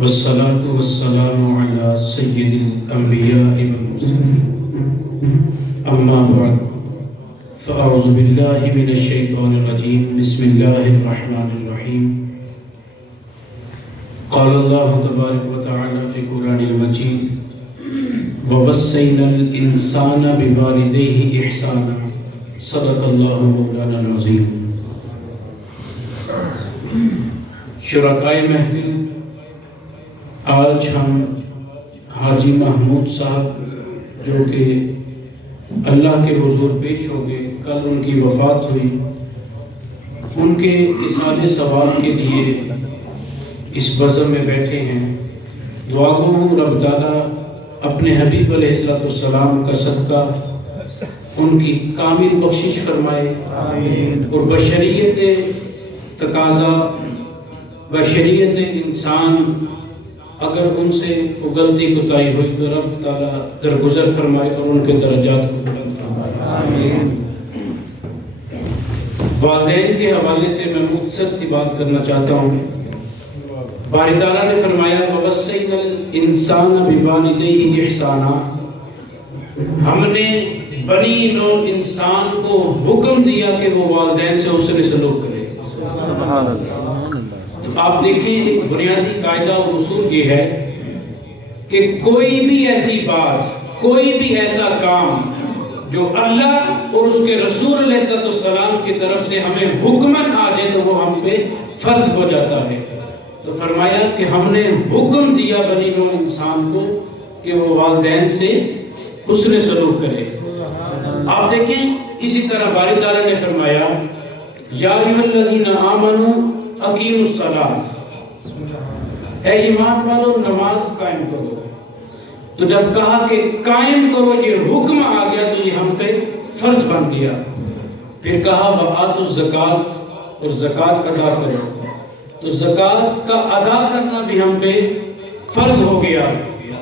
والصلاة والسلام على سيد الأنبياء والمرسلين أما بعد فأعوذ بالله من الشيطان الرجيم بسم الله الرحمن الرحيم قال الله تبارك وتعالى في القرآن المجيد ووصينا الإنسان بوالديه إحسانا صدق الله مولانا العظيم. شرکائے محفل، آج ہم حاجی محمود صاحب جو کہ اللہ کے حضور پیش ہو گئے، کل ان کی وفات ہوئی، ان کے اصحاب ثواب کے لیے اس بزم میں بیٹھے ہیں. دعا گو رب تعالیٰ اپنے حبیب علیہ السلام کا صدقہ ان کی کامل بخشش فرمائے اور بشریت تقاضا بشریت انسان اگر ان سے غلطی کوتاہی ہوئی تو رب تعالیٰ درگزر فرمائے اور ان کے درجات کو بلند فرمائے. والدین کے حوالے سے میں مختصر سی بات کرنا چاہتا ہوں. باری تعالیٰ نے فرمایا وَوَصَّيْنَا الْإِنسَانَ بِوَالِدَيْهِ إِحْسَانًا، ہم نے بنی نوع انسان کو حکم دیا کہ وہ والدین سے حسن سلوک کرے. سبحان اللہ. تو آپ دیکھیں ایک بنیادی قاعدہ اور اصول یہ ہے کہ کوئی بھی ایسی بات، کوئی بھی ایسا کام جو اللہ اور اس کے رسول علیہ السلام کی طرف سے ہمیں حکمن آ جائے تو وہ ہم پہ فرض ہو جاتا ہے. تو فرمایا کہ ہم نے حکم دیا بنی نوع انسان کو کہ وہ والدین سے حسن سلوک کرے. آپ دیکھیں اسی طرح باری تعالیٰ نے فرمایا یا ایھا الذین آمنوا اقیموا الصلاۃ، اے ایمان والو نماز قائم کرو. تو جب کہا کہ قائم کرو یہ حکم آ گیا تو یہ ہم پہ فرض بن گیا. پھر کہا وآتوا الزکوٰۃ، اور زکوٰۃ ادا کرو. تو زکوٰۃ کا ادا کرنا بھی ہم پہ فرض ہو گیا.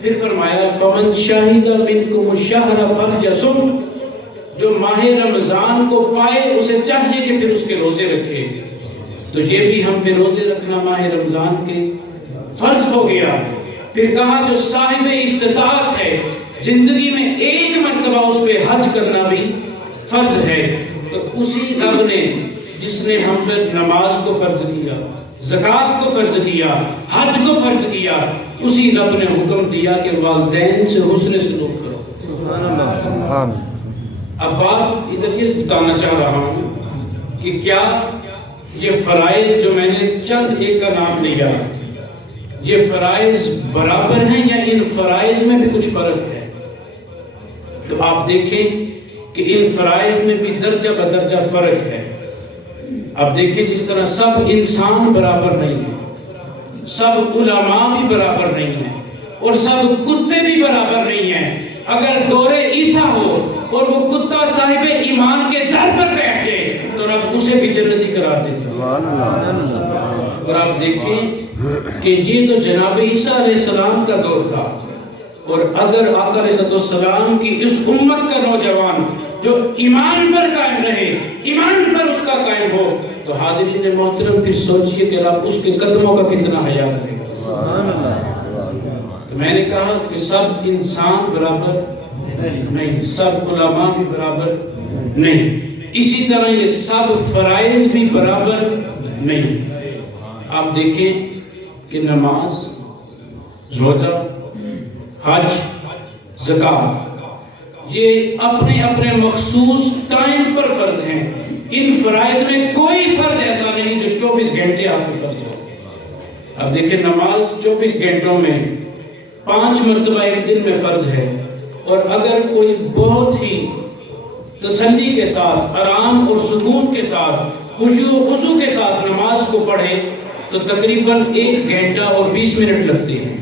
پھر فرمایا فمن شہد منکم الشہر فلیصم، جو ماہ رمضان کو پائے اسے چاہیے کہ پھر اس کے روزے رکھے. تو یہ بھی ہم پہ روزے رکھنا ماہ رمضان کے فرض ہو گیا. پھر کہا جو صاحب استطاعت ہے زندگی میں ایک مرتبہ اس پہ حج کرنا بھی فرض ہے. تو اسی رب نے جس نے ہم پر نماز کو فرض کیا، زکوٰۃ کو فرض کیا، حج کو فرض کیا، اسی رب نے حکم دیا کہ والدین سے حسن سلوک کرو. سبحان اللہ. اب بات ادھر یہ بتانا چاہ رہا ہوں کہ کیا یہ فرائض جو میں نے چند ایک کا نام لیا، یہ فرائض برابر ہیں یا ان فرائض میں بھی کچھ فرق ہے؟ تو آپ دیکھیں کہ ان فرائض میں بھی درجہ بدرجہ فرق ہے. اب دیکھیں جس طرح سب انسان برابر نہیں ہیں، سب علماء بھی برابر نہیں ہیں، اور سب کتے بھی برابر نہیں ہیں. اگر دور عیسیٰ ہو اور وہ کتا صاحب ایمان کے در پر بیٹھے تو رب اسے بھی جنتی قرار دیتا. اور آپ دیکھیں کہ یہ تو جناب عیسیٰ علیہ السلام کا دور تھا، اور اگر آقا علیہ السلام کی اس امت کا نوجوان جو ایمان پر قائم رہے، ایمان پر اس کا قائم ہو، تو حاضرین محترم پھر سوچئے کہ رب اس کے قدموں کا کتنا حیا کرے گا. تو میں نے کہا کہ سب انسان برابر نہیں، سب علماء بھی برابر نہیں، اسی طرح یہ سب فرائض بھی برابر نہیں. آپ دیکھیں کہ نماز، روزہ، حج، زکوٰۃ یہ اپنے اپنے مخصوص ٹائم پر فرض ہیں. ان فرائض میں کوئی فرض ایسا نہیں جو 24 گھنٹے آپ کو فرض ہو. اب دیکھیں نماز 24 گھنٹوں میں 5 مرتبہ ایک دن میں فرض ہے، اور اگر کوئی بہت ہی تسلی کے ساتھ، آرام اور سکون کے ساتھ، خشوع و خضوع کے ساتھ نماز کو پڑھے تو تقریباً 1 گھنٹہ اور 20 منٹ لگتے ہیں.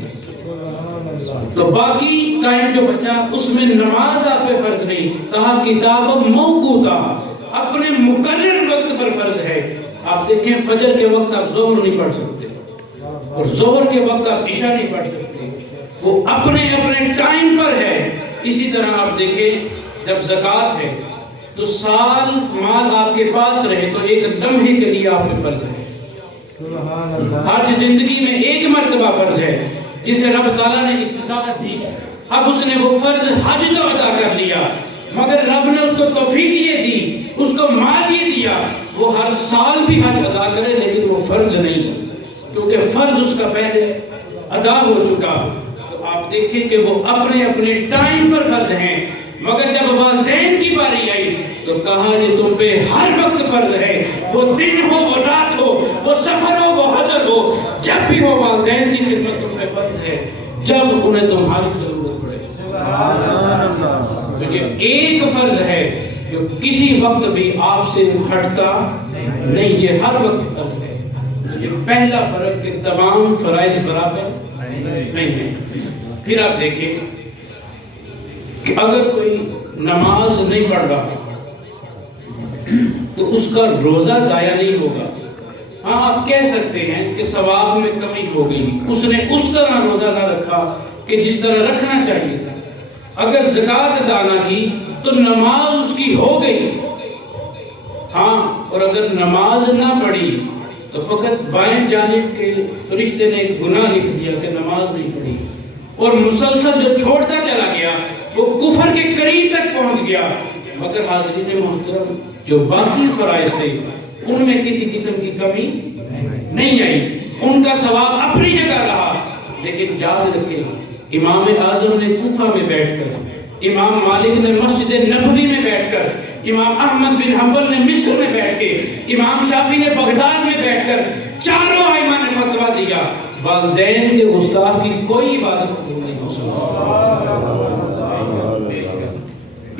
تو باقی ٹائم جو بچا اس میں نماز آپ پہ فرض نہیں. کہا کتاب موقوتا، اپنے مقرر وقت پر فرض ہے. آپ دیکھیں فجر کے وقت آپ ظہر نہیں پڑھ سکتے، اور ظہر کے وقت آپ عشاء نہیں پڑھ سکتے، وہ اپنے اپنے ٹائم پر ہے. اسی طرح آپ دیکھیں جب زکوٰۃ ہے تو سال مال آپ کے پاس رہے تو ایک لمحے کے لیے آپ پہ فرض ہے. حج زندگی میں ایک مرتبہ فرض ہے. جسے رب تعالیٰ نے استطاعت دی، اب اس نے وہ فرض حج تو ادا کر لیا، مگر رب نے اس کو توفیق یہ دی، اس کو مال یہ دیا، وہ ہر سال بھی حج ادا کرے، لیکن وہ فرض نہیں، کیونکہ فرض اس کا پہلے ادا ہو چکا۔ تو آپ دیکھیں کہ وہ اپنے اپنے ٹائم پر فرض ہیں، مگر جب والدین کی باری آئی تو کہا کہ تم پہ ہر وقت فرض ہے، وہ دن ہو، وہ رات ہو، وہ سفر ہو، وہ حضر ہو، جب بھی وہ والدین کی خدمت تم پہ فرض ہے، جب انہیں تمہاری ضرورت پڑے۔ تو یہ ایک فرض ہے جو کسی وقت بھی آپ سے ہٹتا نہیں، یہ ہر وقت فرض ہے۔ یہ پہلا فرق کہ تمام فرائض برابر نہیں ہے۔ پھر آپ دیکھیں کہ اگر کوئی نماز نہیں پڑھ رہا تو اس کا روزہ ضائع نہیں ہوگا۔ ہاں آپ کہہ سکتے ہیں کہ ثواب میں کمی ہو گئی، اس نے اس طرح روزہ نہ رکھا کہ جس طرح رکھنا چاہیے تھا۔ اگر زکوٰۃ ادا نہ کی تو نماز اس کی ہو گئی، ہاں، اور اگر نماز نہ پڑھی تو فقط بائیں جانب کے فرشتے نے ایک گناہ لکھ دیا کہ نماز نہیں پڑھی، اور مسلسل جو چھوڑتا چلا گیا وہ کفر کے قریب تک پہنچ گیا۔ مگر حاضرین محترم، جو باقی فرائض تھے ان میں کسی قسم کی کمی نہیں آئی، ان کا ثواب اپنی جگہ رہا۔ لیکن یاد رکھیں، امام اعظم نے کوفہ میں بیٹھ کر، امام مالک نے مسجد نبوی میں بیٹھ کر، امام احمد بن حنبل نے مصر میں بیٹھ کے، امام شافعی نے بغداد میں بیٹھ کر، چاروں ائمہ نے فتویٰ دیا والدین کے گستاخ کی کوئی عبادت قبول نہیں ہو سکتی،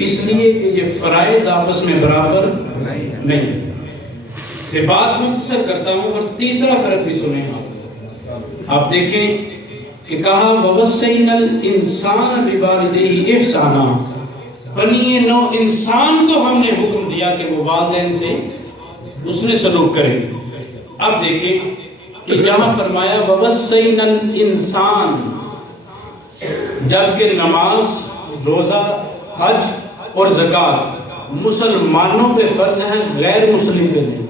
اس لیے کہ یہ فرائض آپس میں برابر نہیں۔ یہ بات مختصر کرتا ہوں، اور تیسرا فرق بھی سنیں آپ دیکھیں کہ کہا وَوَصَّيْنَا الْإِنسَانَ بِوَالِدَيْهِ إِحْسَانًا، بنی نوع انسان کو ہم نے حکم دیا کہ وہ والدین سے اس نے سلوک کرے۔ اب دیکھیں کہ جہاں فرمایا وَوَصَّيْنَا الْإِنسَانَ، جبکہ نماز، روزہ، حج اور زکوٰۃ مسلمانوں پہ فرض ہے، غیر مسلم پہ نہیں،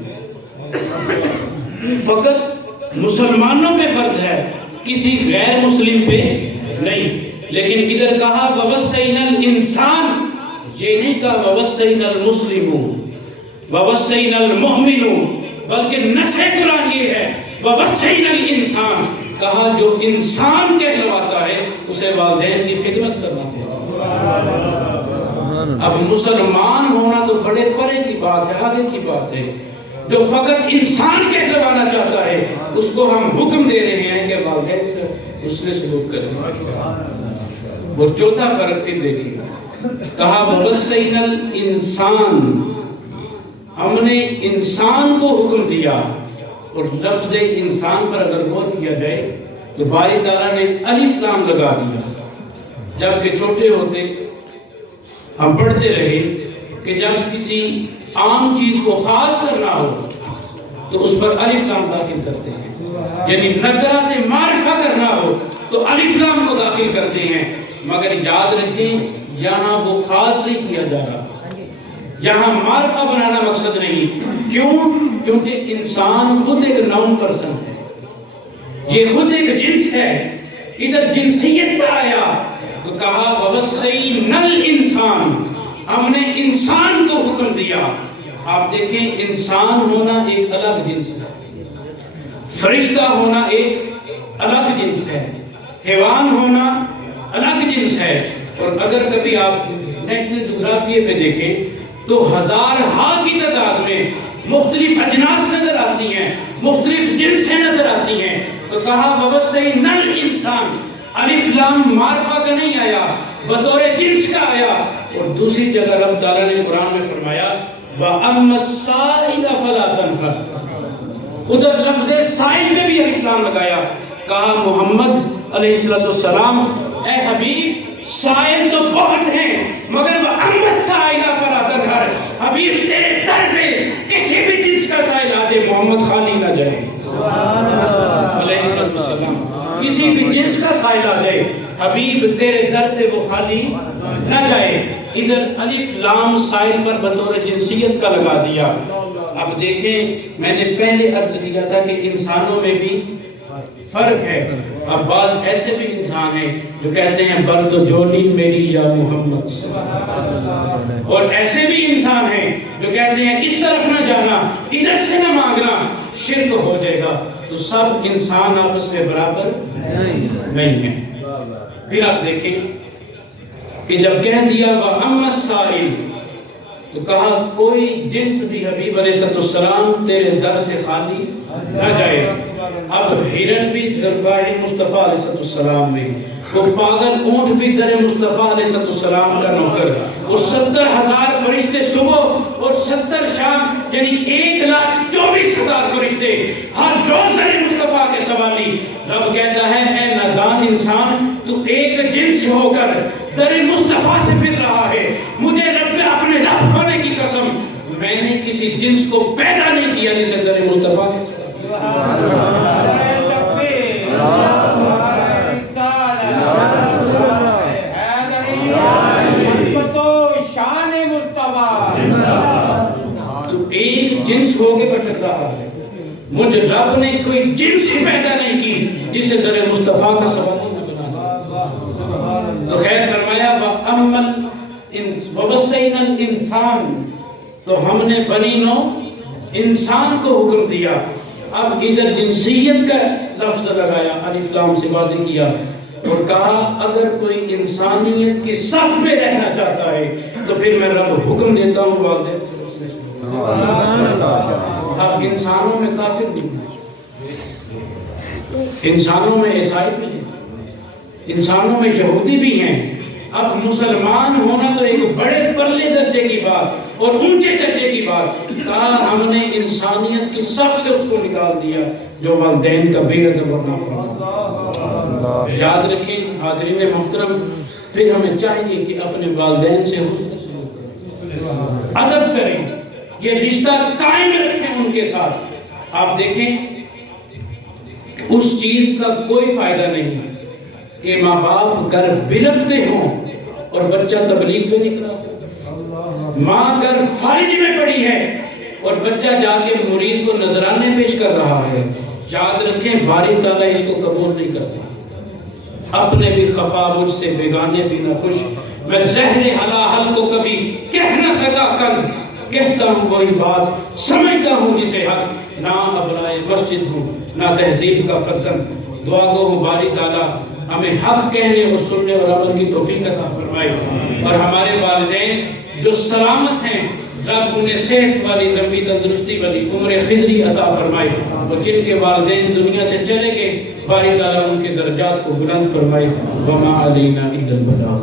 فقط مسلمانوں پہ فرض ہے، کسی غیر مسلم پہ نہیں۔ لیکن ادھر کہا وَوَصَّيْنَا الْإِنسَانَ، یہ نہیں کہا وَوَصَّيْنَا الْمُسْلِمُونَ وَوَصَّيْنَا الْمُؤْمِنُونَ، بلکہ نص قرآن یہ ہے وَوَصَّيْنَا الْإِنسَانَ، کہا جو انسان کہلواتا ہے اسے والدین کی خدمت کرنا ہے۔ اب مسلمان ہونا تو بڑے پرے کی بات ہے، آگے کی بات ہے۔ جو فقط انسان کہلوانا چاہتا ہے اس کو ہم حکم دے رہے ہیں کہ والدین سے اس نے سلوک کریں۔ وہ چوتھا فرق پھر دیکھیں، کہا وَوَصَّيْنَا الْإِنسَانَ، ہم نے انسان کو حکم دیا، اور لفظ انسان پر اگر غور کیا جائے تو باری تعالیٰ نے الف لام لگا دیا۔ جبکہ چھوٹے ہوتے ہم پڑھتے رہے کہ جب کسی عام چیز کو خاص کرنا ہو تو اس پر الف لام داخل کرتے ہیں، یعنی نکرہ سے معرفہ کرنا ہو تو الف لام کو داخل کرتے ہیں۔ مگر یاد رکھیں یہاں وہ خاص نہیں کیا جا رہا، یہاں معرفہ بنانا مقصد نہیں۔ کیوں؟ کیونکہ انسان خود ایک ناؤن پرسن ہے، یہ خود ایک جنس ہے، ادھر جنسیت کا آیا تو کہا وَوَصَّيْنَا الْإِنسَانَ، ہم نے انسان کو حکم دیا۔ آپ دیکھیں انسان ہونا ایک الگ جنس ہے، فرشتہ ہونا ایک الگ جنس ہے، حیوان ہونا الگ جنس ہے۔ اور اگر کبھی آپ نیشنل جغرافیہ پہ دیکھیں تو ہزارہا کی تعداد میں مختلف اجناس نظر آتی ہیں، مختلف جنسیں نظر آتی ہیں۔ تو کہا وَوَصَّيْنَا الْإِنسَانَ، الف لام معرفہ کا نہیں آیا، بطور جنس کا آیا۔ اور دوسری جگہ رب تعالیٰ نے قرآن میں فرمایا وَأَمَّا السَّائِلَ فَلَا تَنْهَرْ، ادھر لفظ سائل میں بھی الف لام لگایا، کہا محمد علیہ السلام اے حبیب سائل تو بہت ہیں مگر وَأَمَّا السَّائِلَ فَلَا تَنْهَرْ، حبیب تیرے در پہ کسی بھی جنس کا سائل آ جائے محمد خالی نہ جائے، علیہ السلام کسی بھی جنس کا سائل آ جائے حبیب تیرے در سے وہ خالی نہ جائے۔ ادھر الف لام سائل پر بطور جنسیت کا لگا دیا۔ اب دیکھیں میں نے پہلے عرض کیا تھا کہ انسانوں میں بھی فرق ہے. اب بعض ایسے بھی انسان ہیں جو کہتے ہیں بل تو جولی میری یا محمد، اور ایسے بھی انسان ہیں جو کہتے ہیں اس طرف نہ جانا، ادھر سے نہ مانگنا، شرک ہو جائے گا. تو سب انسان آپس میں برابر نہیں ہیں. پھر آپ دیکھیں کہ جب کہہ دیا وَأَمَّا السَّائِلُ، تو کہا کوئی جنس بھی حبیب علیہ السلام تیرے در سے خالی نہ جائے. اب ہرن بھی درگاہ مصطفیٰ علیہ السلام میں، وہ پاگل اونٹ بھی در مصطفیٰ علیہ السلام کا نوکر، وہ 70,000 فرشتے صبح اور 70 شام، یعنی 1,24,000 فرشتے ہر روز در مصطفیٰ کے سوالی. رب کہتا ہے اے نادان انسان، تو ایک جنس ہو کر در مصطفیٰ سے پھر رہا ہے. مجھے رب اپنے رب ہونے کی قسم، میں نے کسی جنس کو پیدا نہیں کیا جسے در مصطفیٰ کے تو ایک جنس ہو کے بھٹک رہا ہے. مجھے رب نے کوئی جنس ہی پیدا نہیں کی جسے در مصطفیٰ کا سبب نہ بنا. تو خیر فرمایا وَوَصَّيْنَا الْإِنسَانَ، تو ہم نے بنی نو انسان کو حکم دیا. اب ادھر جنسیت کا لفظ لگایا، الف لام سے واضح کیا اور کہا اگر کوئی انسانیت کی صف میں رہنا چاہتا ہے تو پھر میں رب حکم دیتا ہوں والدین. اب انسانوں میں کافر بھی ہیں، انسانوں میں عیسائی بھی ہیں، انسانوں میں یہودی بھی ہیں. اب مسلمان ہونا تو ایک بڑے پرلے درجے کی بات اور اونچے درجے کی بات. کہا ہم نے انسانیت کی صف سے اس کو نکال دیا جو والدین کا بے ادب اور نافرمان. یاد رکھیں حاضرین محترم، پھر ہمیں چاہیے کہ اپنے والدین سے حسن سلوک کریں، ادب کریں، یہ رشتہ قائم رکھیں ان کے ساتھ. آپ دیکھیں اس چیز کا کوئی فائدہ نہیں کہ ماں باپ گھر بلکتے ہوں اور بچہ تبلیغ میں نکلا ہو، ماں گھر فارج میں پڑی ہے اور بچہ جا کے مرید کو نذرانے پیش کر رہا ہے. یاد رکھیں باری تعالیٰ اس کو قبول نہیں کرتا. اپنے بھی خفا مجھ سے بیگانے بھی نہ خوش، میں زہر حلاحل کو کبھی کہہ نہ سکا کل، کہتا ہوں وہی بات سمجھتا ہوں جسے حق، نہ ابرائے مسجد ہوں نہ تہذیب کا فرزند. دعا گو باری تعالیٰ ہمیں حق کہنے اور سننے اور عمل کی توفیق عطا فرمائے. اور ہمارے والدین جو سلامت ہیں رب انہیں صحت والی لمبی تندرستی والی عمر خضری عطا فرمائے، اور جن کے والدین دنیا سے چلے گئے باری تعالیٰ ان کے درجات کو بلند فرمائے. وما علینا الا البلاغ.